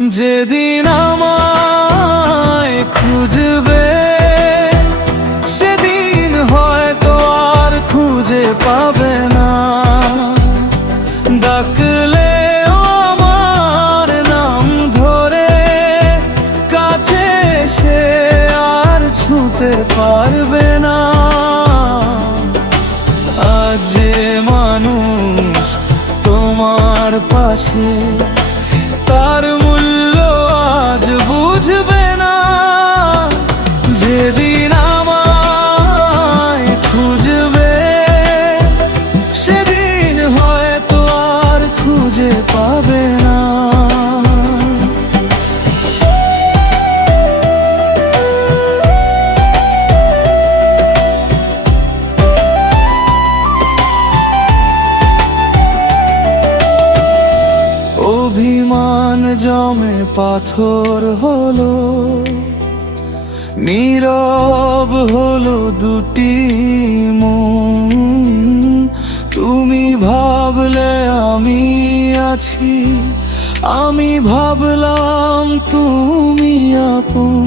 যেদিন আমায় খুঁজবে সেদিন হয়তো আর খুঁজে পাবে না। ডাকলে আমার নাম ধরে কাছে সে আর ছুঁতে পারবে না। আজ যে মানুষ তোমার পাশে তার মূল্য আজ বুঝবে না। যেদিন আমায় খুঁজবে সেদিন হয়তো আর খুঁজে পাবে না। অভিমান জমে পাথর হলো, নীরব হলো দুটি মন। তুমি ভাবলে আমি আছি, আমি ভাবলাম তুমি আপন।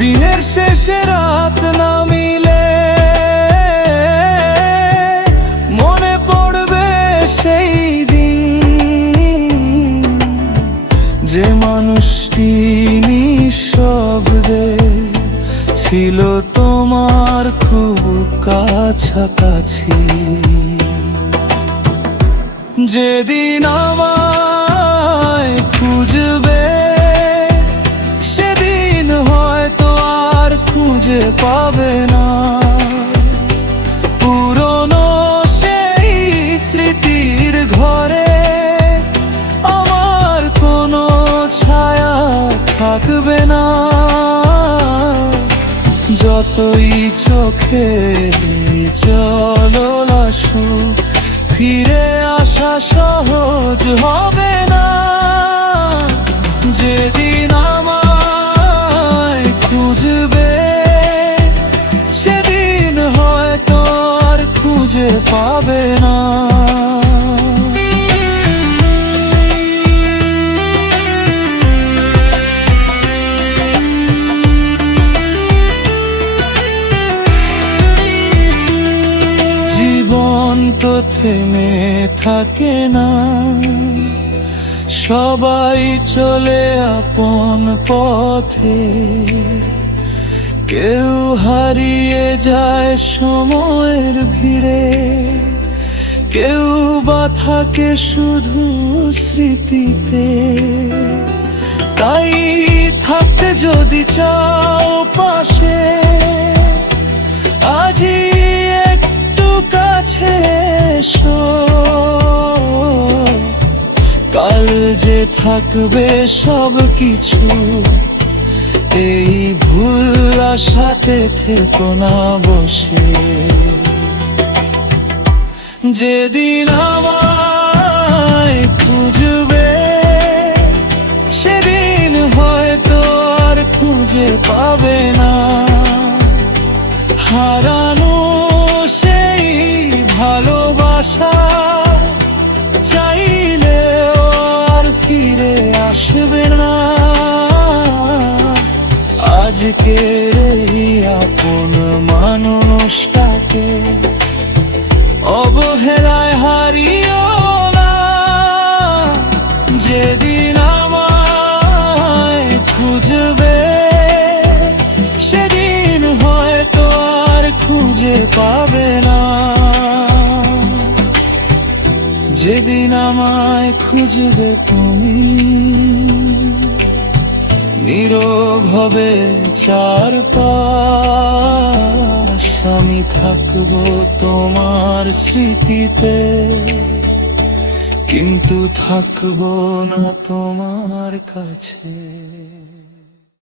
দিনের শেষে রাত নামিলে মনে পড়বে সেই দিন, যে মানুষটি নিঃশব্দে ছিল তোমার খুব কাছাকাছি। যেদিন আমায় খুঁজবে সেদিন হয়তো আর খুঁজে পাবে না। পুরনো সেই স্মৃতির ঘরে আমার কোনো ছায়া থাকবে না। যতই চোখে জল আসুক ফিরে আসা সহজ হবে না। যেদিন আমায় খুঁজবে সেদিন হয়তো আর খুঁজে পাবে না। জীবন তো থেমে থাকে না, সবাই চলে আপন পথে। কেউ হারিয়ে যায় সময়ের ভিড়ে, কেউ বা থাকে শুধু স্মৃতিতে। তাই থাকতে যদি চাও পাশে আজই একটু কাছে এসো। কাল যে থাকবে সব কিছু, এই ভুল আশাতে থেকো না বসে। যেদিন আমায় খুঁজবে সেদিন হয়তো আর খুঁজে পাবে না। হারানো সেই ভালোবাসা চাইলেও আর ফিরে আসবে না। আজকের এই আপন মানুষটাকে অবহেলায় হারিও না। যেদিন আমায় খুঁজবে সেদিন হয়তো আর খুঁজে পাবে না। যেদিন আমায় খুঁজবে তুমি নীরব হবে চারপাশ। আমি থাকবো তোমার স্মৃতিতে, কিন্তু থাকবো না তোমার কাছে।